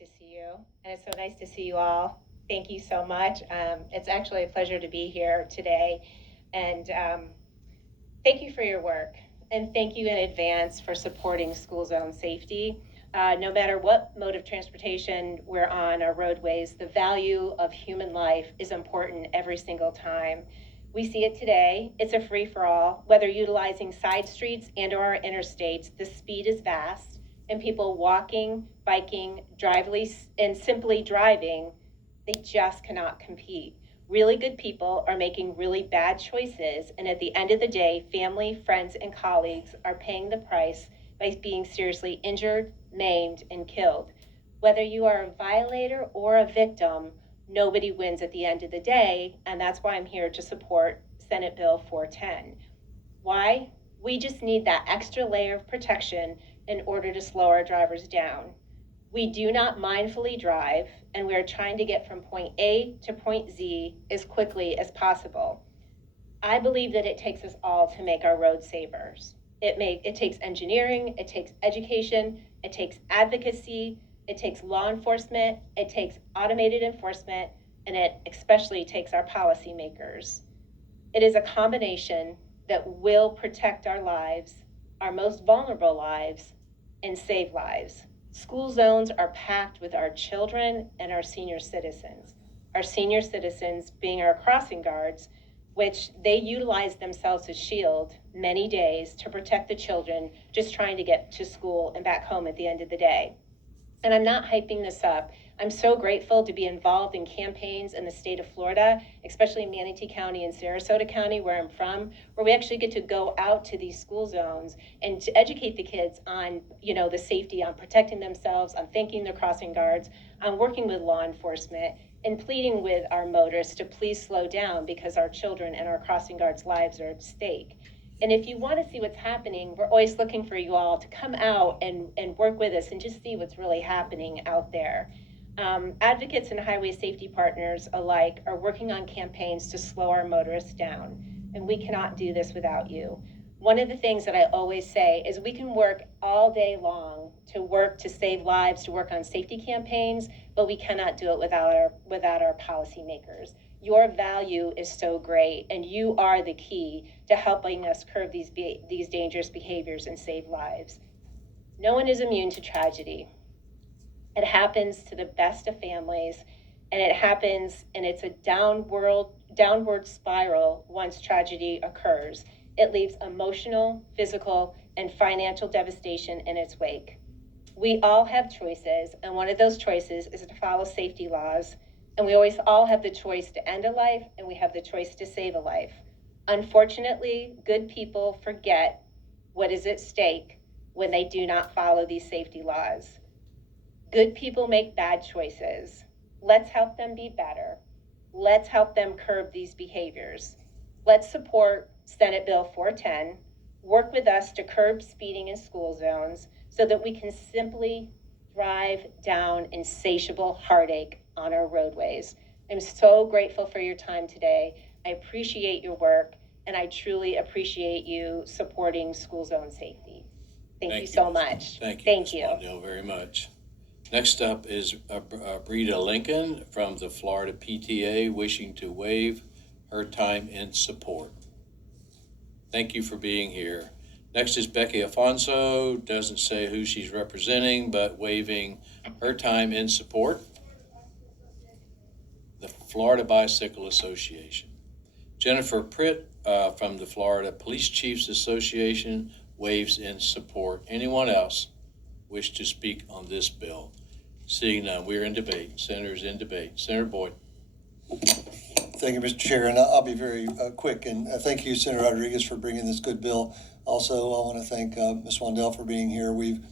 To see you, and it's so nice to see you all. Thank you so much. It's actually a pleasure to be here today, and thank you for your work, and thank you in advance for supporting school zone safety. No matter what mode of transportation we're on our roadways, the value of human life is important every single time. We see it today. It's a free-for-all. Whether utilizing side streets and or our interstates, the speed is vast, and people walking, biking, and simply driving, they just cannot compete. Really good people are making really bad choices, and at the end of the day, family, friends, and colleagues are paying the price by being seriously injured, maimed, and killed. Whether you are a violator or a victim, nobody wins at the end of the day, and that's why I'm here to support Senate Bill 410. Why? We just need that extra layer of protection in order to slow our drivers down. We do not mindfully drive, and we are trying to get from point A to point Z as quickly as possible. I believe that it takes us all to make our roads safer. It takes engineering, it takes education, it takes advocacy, it takes law enforcement, it takes automated enforcement, and it especially takes our policymakers. It is a combination that will protect our lives, our most vulnerable lives, and save lives. School zones are packed with our children and our senior citizens. Our senior citizens being our crossing guards, which they utilize themselves as shield many days to protect the children just trying to get to school and back home at the end of the day. And I'm not hyping this up. I'm so grateful to be involved in campaigns in the state of Florida, especially in Manatee County and Sarasota County, where I'm from, where we actually get to go out to these school zones and to educate the kids on, the safety, on protecting themselves, on thanking their crossing guards, on working with law enforcement, and pleading with our motorists to please slow down because our children and our crossing guards' lives are at stake. And if you want to see what's happening, we're always looking for you all to come out and work with us and just see what's really happening out there. Advocates and highway safety partners alike are working on campaigns to slow our motorists down, and we cannot do this without you. One of the things that I always say is we can work all day long to work to save lives, to work on safety campaigns, but we cannot do it without our policymakers. Your value is so great, and you are the key to helping us curb these dangerous behaviors and save lives. No one is immune to tragedy. It happens to the best of families, and it's a downward spiral once tragedy occurs. It leaves emotional, physical, and financial devastation in its wake. We all have choices, and one of those choices is to follow safety laws. And we always all have the choice to end a life, and we have the choice to save a life. Unfortunately, good people forget what is at stake when they do not follow these safety laws. Good people make bad choices. Let's help them be better. Let's help them curb these behaviors. Let's support Senate Bill 410, work with us to curb speeding in school zones so that we can simply drive down insatiable heartache on our roadways. I'm so grateful for your time today. I appreciate your work, and I truly appreciate you supporting school zone safety. Thank you so much. Thank you, Ms. Wandall, very much. Next up is Brita Lincoln from the Florida PTA wishing to waive her time in support. Thank you for being here. Next is Becky Afonso, doesn't say who she's representing, but waiving her time in support. The Florida Bicycle Association. Jennifer Pritt from the Florida Police Chiefs Association waives in support. Anyone else wish to speak on this bill? Seeing none, we're in debate. Senator's in debate. Senator Boyd. Thank you, Mr. Chair, and I'll be very quick. And thank you, Senator Rodriguez, for bringing this good bill. Also, I want to thank Ms. Wandall for being here. We've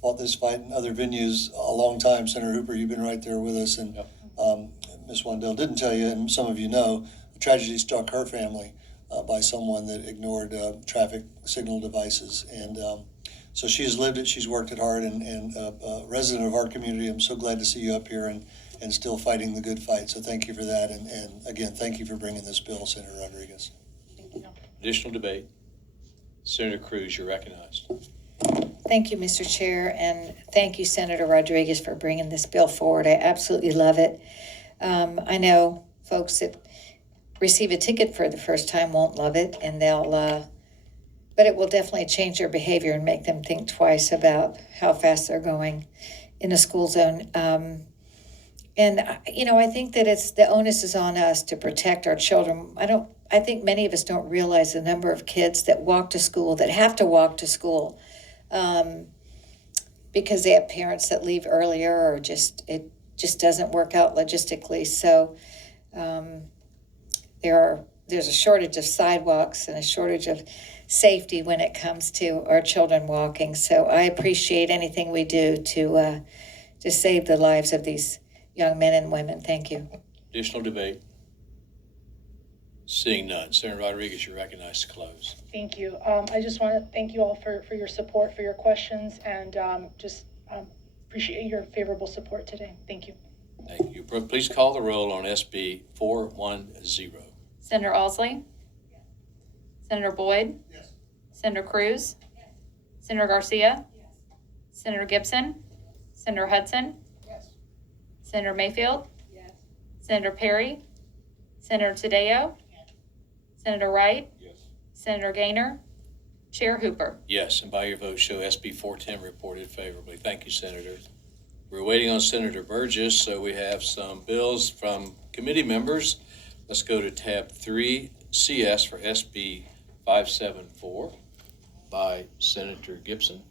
fought this fight in other venues a long time. Senator Hooper, you've been right there with us. And Ms. Wandall didn't tell you, and some of you know, a tragedy struck her family by someone that ignored traffic signal devices. And so she's lived it, she's worked it hard, and a resident of our community. I'm so glad to see you up here and still fighting the good fight. So thank you for that. And again, thank you for bringing this bill, Senator Rodriguez. Thank you. Additional debate. Senator Cruz, you're recognized. Thank you, Mr. Chair, and thank you, Senator Rodriguez, for bringing this bill forward. I absolutely love it. I know folks that receive a ticket for the first time won't love it, and but it will definitely change their behavior and make them think twice about how fast they're going in a school zone. I think that the onus is on us to protect our children. I think many of us don't realize the number of kids that walk to school, that have to walk to school, because they have parents that leave earlier, or it just doesn't work out logistically. So there's a shortage of sidewalks and a shortage of safety when it comes to our children walking. So I appreciate anything we do to save the lives of these young men and women. Thank you. Additional debate? Seeing none. Senator Rodriguez, you're recognized to close. Thank you. I just want to thank you all for your support, for your questions, and appreciate your favorable support today. Thank you. Thank you. Please call the roll on SB 410. Senator Owsley? Yes. Senator Boyd? Yes. Senator Cruz? Yes. Senator Garcia? Yes. Senator Gibson? Senator Hudson? Yes. Senator Mayfield? Yes. Senator Perry? Senator Tadeo? Yes. Senator Wright? Yes. Senator Gaynor? Chair Hooper? Yes, and by your vote, show SB 410 reported favorably. Thank you, Senator. We're waiting on Senator Burgess, so we have some bills from committee members. Let's go to tab 3, CS for SB 574 by Senator Gibson.